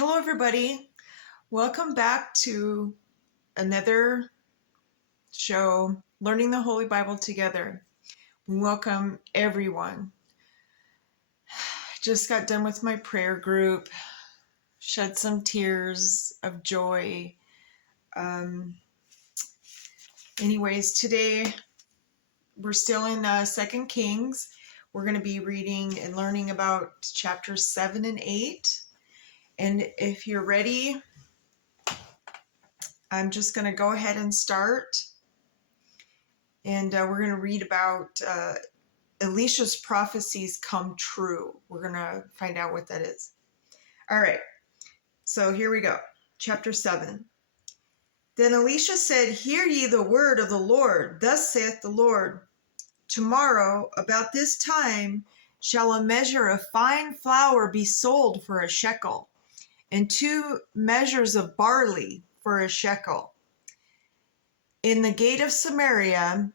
Hello, everybody. Welcome back to another show, Learning the Holy Bible Together. We welcome everyone. Just got done with my prayer group, shed some tears of joy. Anyways, today we're still in 2 Kings. We're going to be reading and learning about chapters 7 and 8. And if you're ready, I'm just going to go ahead and start. And we're going to read about Elisha's prophecies come true. We're going to find out what that is. All right, so here we go. Chapter 7. Then Elisha said, "Hear ye the word of the Lord. Thus saith the Lord, tomorrow about this time shall a measure of fine flour be sold for a shekel, and 2 measures of barley for a shekel, in the gate of Samaria."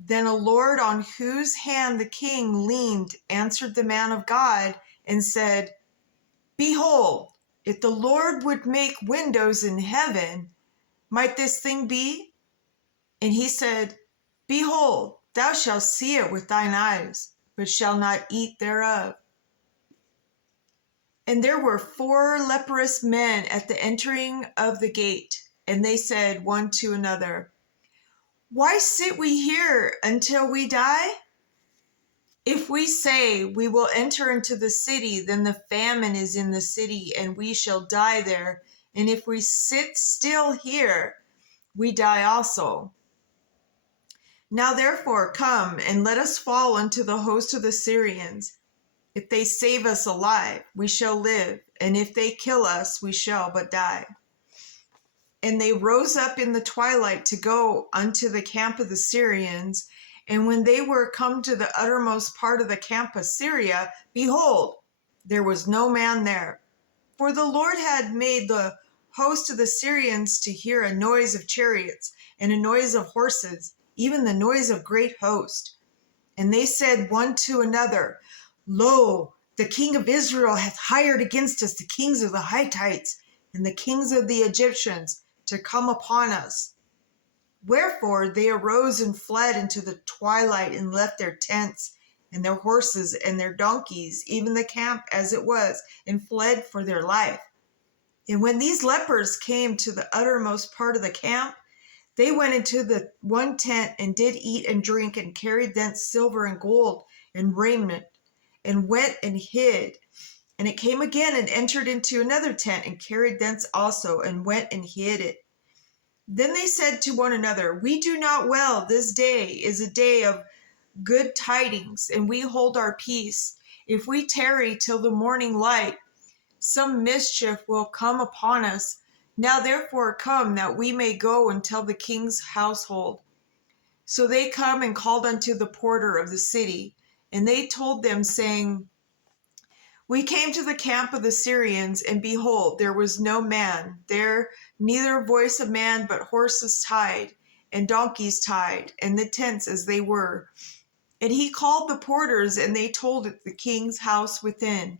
Then a Lord on whose hand the king leaned answered the man of God and said, "Behold, if the Lord would make windows in heaven, might this thing be?" And he said, "Behold, thou shalt see it with thine eyes, but shalt not eat thereof." And there were 4 leprous men at the entering of the gate, and they said one to another, "Why sit we here until we die? If we say we will enter into the city, then the famine is in the city, and we shall die there. And if we sit still here, we die also. Now therefore come, and let us fall unto the host of the Syrians. If they save us alive, we shall live, and if they kill us, we shall but die." And they rose up in the twilight to go unto the camp of the Syrians. And when they were come to the uttermost part of the camp of Syria, behold, there was no man there. For the Lord had made the host of the Syrians to hear a noise of chariots and a noise of horses, even the noise of great host. And they said one to another, "Lo, the king of Israel hath hired against us the kings of the Hittites and the kings of the Egyptians to come upon us." Wherefore they arose and fled into the twilight and left their tents and their horses and their donkeys, even the camp as it was, and fled for their life. And when these lepers came to the uttermost part of the camp, they went into the one tent and did eat and drink, and carried thence silver and gold and raiment, and went and hid. And it came again and entered into another tent, and carried thence also, and went and hid it. Then they said to one another, "We do not well. This day is a day of good tidings, and we hold our peace. If we tarry till the morning light, some mischief will come upon us. Now therefore come, that we may go and tell the king's household." So they come and called unto the porter of the city, and they told them, saying, "We came to the camp of the Syrians, and behold, there was no man there, neither voice of man, but horses tied, and donkeys tied, and the tents as they were." And he called the porters, and they told it the king's house within.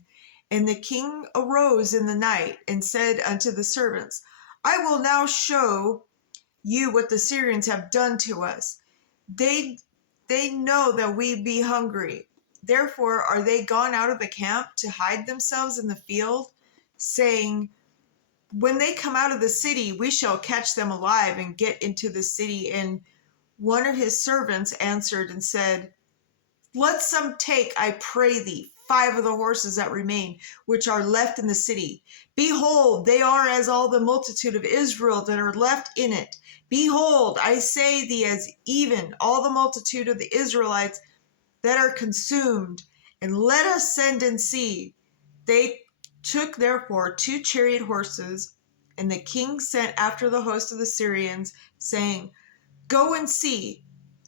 And the king arose in the night, and said unto the servants, "I will now show you what the Syrians have done to us. They know that we be hungry. Therefore are they gone out of the camp to hide themselves in the field, saying, When they come out of the city, we shall catch them alive and get into the city." And one of his servants answered and said, "Let some take, I pray thee, 5 of the horses that remain, which are left in the city. Behold, they are as all the multitude of Israel that are left in it. Behold, I say thee, as even all the multitude of the Israelites that are consumed, and let us send and see." They took therefore 2 chariot horses, and the king sent after the host of the Syrians, saying, "Go and see."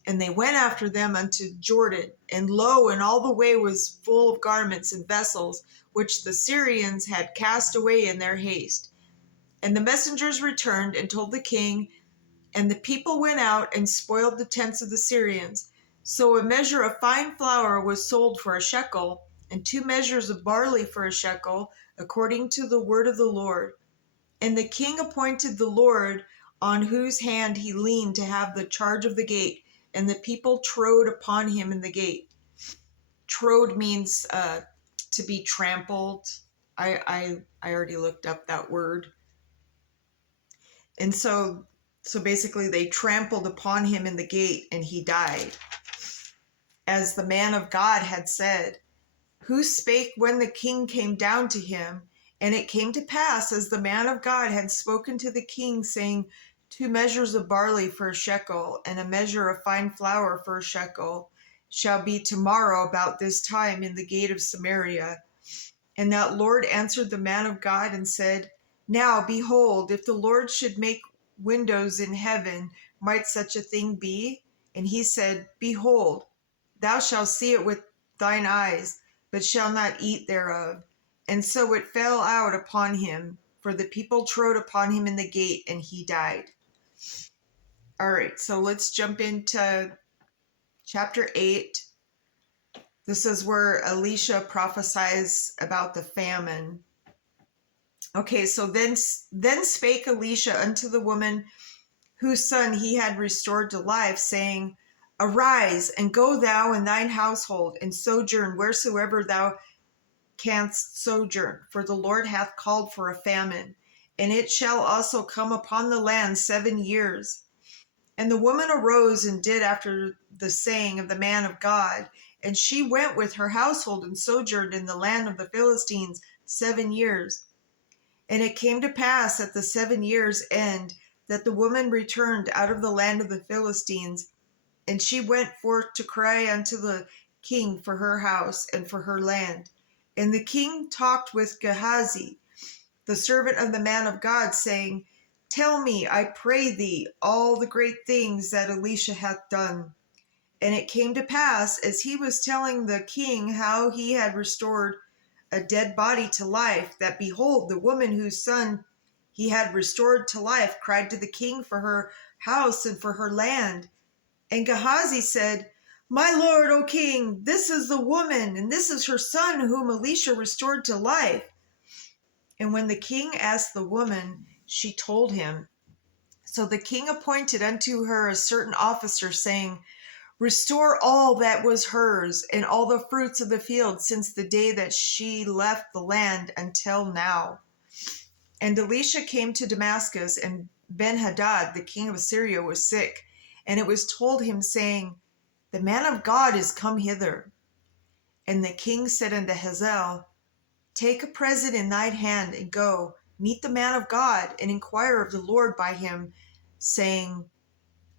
And they went after them unto Jordan, and lo, and all the way was full of garments and vessels, which the Syrians had cast away in their haste. And the messengers returned and told the king, and the people went out and spoiled the tents of the Syrians. So a measure of fine flour was sold for a shekel, and 2 measures of barley for a shekel, according to the word of the Lord. And the king appointed the Lord, on whose hand he leaned, to have the charge of the gate, and the people trode upon him in the gate. Trode means to be trampled. I already looked up that word. And so basically they trampled upon him in the gate, and he died. As the man of God had said, who spake when the king came down to him. And it came to pass, as the man of God had spoken to the king, saying, 2 measures of barley for a shekel, and a measure of fine flour for a shekel, shall be tomorrow about this time in the gate of Samaria. And that Lord answered the man of God and said, now, behold, if the Lord should make windows in heaven, might such a thing be? And he said, behold, thou shalt see it with thine eyes, but shalt not eat thereof. And so it fell out upon him, for the people trode upon him in the gate, and he died. All right, so let's jump into chapter 8. This is where Elisha prophesies about the famine. Okay, so then spake Elisha unto the woman whose son he had restored to life, saying, arise, and go thou and thine household, and sojourn wheresoever thou canst sojourn, for the Lord hath called for a famine, and it shall also come upon the land 7 years. And the woman arose and did after the saying of the man of God, and she went with her household and sojourned in the land of the Philistines 7 years. And it came to pass at the 7 years' end that the woman returned out of the land of the Philistines, and she went forth to cry unto the king for her house and for her land. And the king talked with Gehazi, the servant of the man of God, saying, tell me, I pray thee, all the great things that Elisha hath done. And it came to pass, as he was telling the king how he had restored a dead body to life, that behold, the woman whose son he had restored to life cried to the king for her house and for her land. And Gehazi said, my lord, O king, this is the woman, and this is her son whom Elisha restored to life. And when the king asked the woman, she told him. So the king appointed unto her a certain officer, saying, restore all that was hers, and all the fruits of the field, since the day that she left the land until now. And Elisha came to Damascus, and Ben-Hadad, the king of Syria, was sick. And it was told him, saying, the man of God is come hither. And the king said unto Hazael, take a present in thine hand, and go, meet the man of God, and inquire of the Lord by him, saying,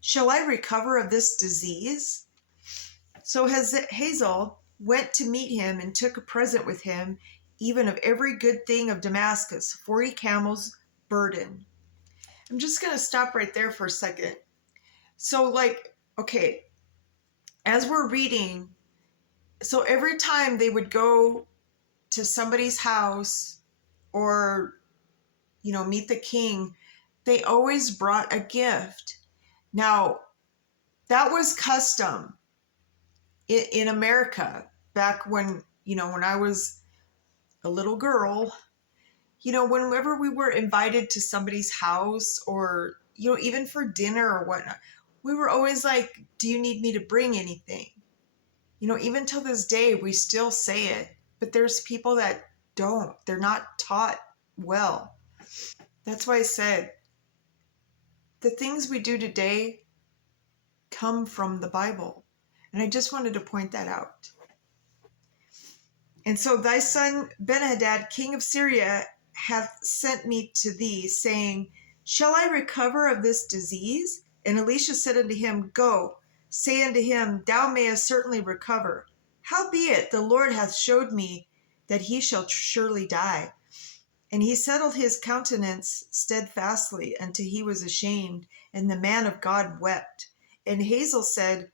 shall I recover of this disease? So Hazael went to meet him, and took a present with him, even of every good thing of Damascus, 40 camels burden. I'm just going to stop right there for a second. So okay, as we're reading, so every time they would go to somebody's house or, meet the king, they always brought a gift. Now, that was custom in America back when, when I was a little girl. Whenever we were invited to somebody's house or, even for dinner or whatnot, we were always like, do you need me to bring anything? Even till this day, we still say it, but there's people that don't. They're not taught well. That's why I said the things we do today come from the Bible. And I just wanted to point that out. And so thy son Ben-Hadad, king of Syria, hath sent me to thee, saying, shall I recover of this disease? And Elisha said unto him, go, say unto him, thou mayest certainly recover. Howbeit the Lord hath showed me that he shall surely die. And he settled his countenance steadfastly until he was ashamed, and the man of God wept. And Hazael said,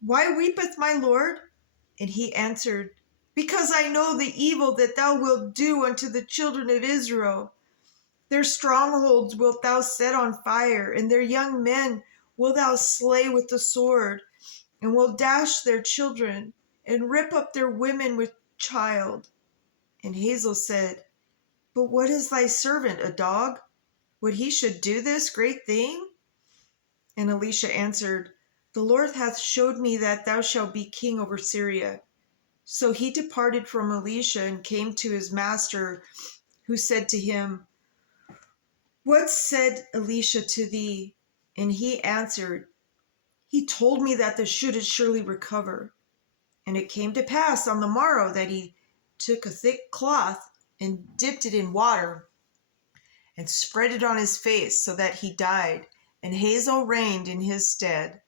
why weepeth my Lord? And he answered, because I know the evil that thou wilt do unto the children of Israel. Their strongholds wilt thou set on fire, and their young men wilt thou slay with the sword, and wilt dash their children, and rip up their women with child. And Hazael said, But what is thy servant, a dog? Would he should do this great thing? And Elisha answered, The Lord hath showed me that thou shalt be king over Syria. So he departed from Elisha and came to his master, who said to him, What said Elisha to thee? And he answered, He told me that thou shouldest surely recover. And it came to pass on the morrow that he took a thick cloth and dipped it in water and spread it on his face so that he died. And Hazael reigned in his stead.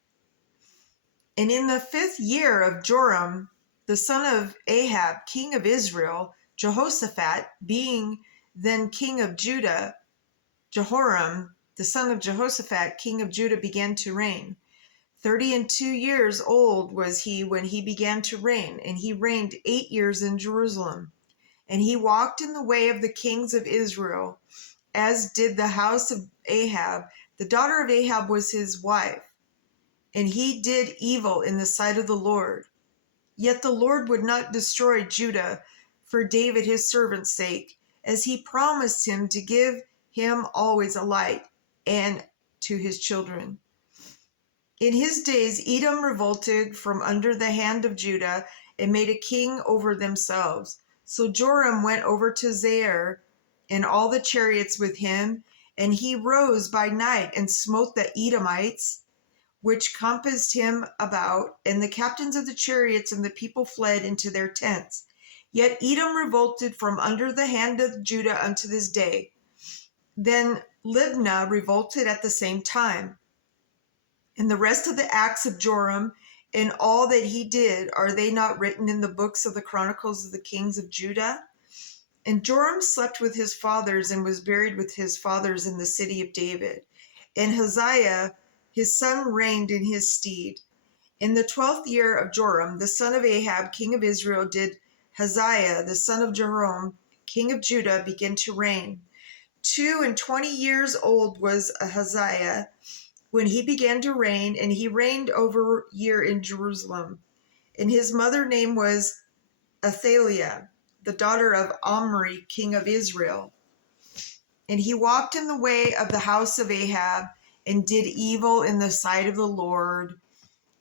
And in the 5th year of Joram, the son of Ahab, king of Israel, Jehoshaphat, being then king of Judah, Jehoram, the son of Jehoshaphat, king of Judah, began to reign. 32 years old was he when he began to reign, and he reigned 8 years in Jerusalem. And he walked in the way of the kings of Israel, as did the house of Ahab. The daughter of Ahab was his wife, and he did evil in the sight of the Lord. Yet the Lord would not destroy Judah for David his servant's sake, as he promised him to give him always a light, and to his children. In his days Edom revolted from under the hand of Judah, and made a king over themselves. So Joram went over to Zair, and all the chariots with him, and he rose by night and smote the Edomites, which compassed him about, and the captains of the chariots and the people fled into their tents. Yet Edom revolted from under the hand of Judah unto this day. Then Libnah revolted at the same time. And the rest of the acts of Joram and all that he did, are they not written in the books of the chronicles of the kings of Judah? And Joram slept with his fathers and was buried with his fathers in the city of David. And Hazael his son reigned in his stead. In the 12th year of Joram, the son of Ahab, king of Israel, did Hazael, the son of Jehoram, king of Judah, begin to reign. 22 years old was Hazael when he began to reign, and he reigned over a year in Jerusalem. And his mother name was Athaliah, the daughter of Omri, king of Israel. And he walked in the way of the house of Ahab, and did evil in the sight of the Lord,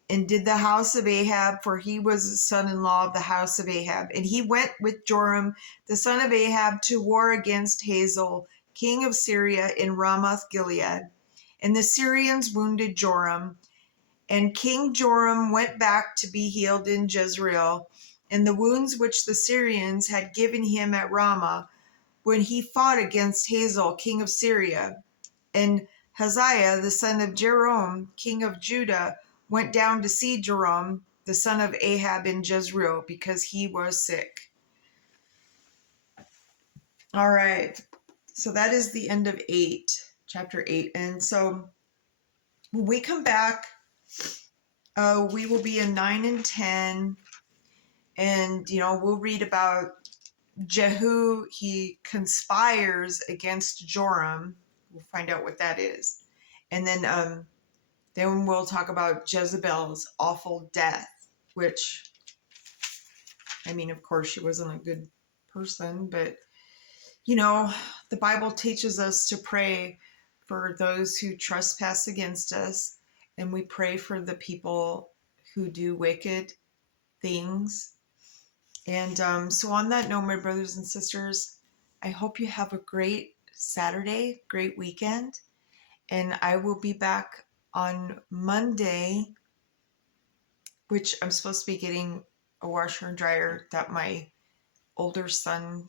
and did the house of Ahab, for he was the son-in-law of the house of Ahab. And he went with Joram, the son of Ahab, to war against Hazael, king of Syria, in Ramoth Gilead. And the Syrians wounded Joram. And King Joram went back to be healed in Jezreel, and the wounds which the Syrians had given him at Ramah, when he fought against Hazael, king of Syria. And Hazael, the son of Jeroam, king of Judah, went down to see Joram, the son of Ahab, in Jezreel, because he was sick. All right, so that is the end of chapter 8. And so when we come back, we will be in 9 and 10, and we'll read about Jehu. He conspires against Joram. We'll find out what that is. And then we'll talk about Jezebel's awful death, which, of course, she wasn't a good person, but, the Bible teaches us to pray for those who trespass against us, and we pray for the people who do wicked things. And so on that note, my brothers and sisters, I hope you have a great Saturday, great weekend, and I will be back on Monday, which I'm supposed to be getting a washer and dryer that my older son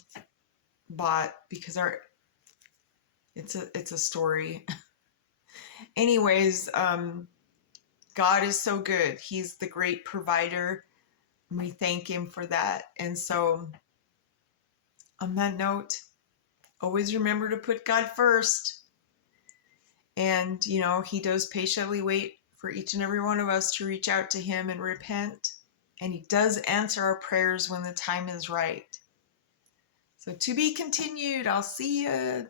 bought, because it's a story. Anyways, God is so good. He's the great provider. And we thank him for that. And so on that note, always remember to put God first. And, he does patiently wait for each and every one of us to reach out to him and repent. And he does answer our prayers when the time is right. So to be continued. I'll see you.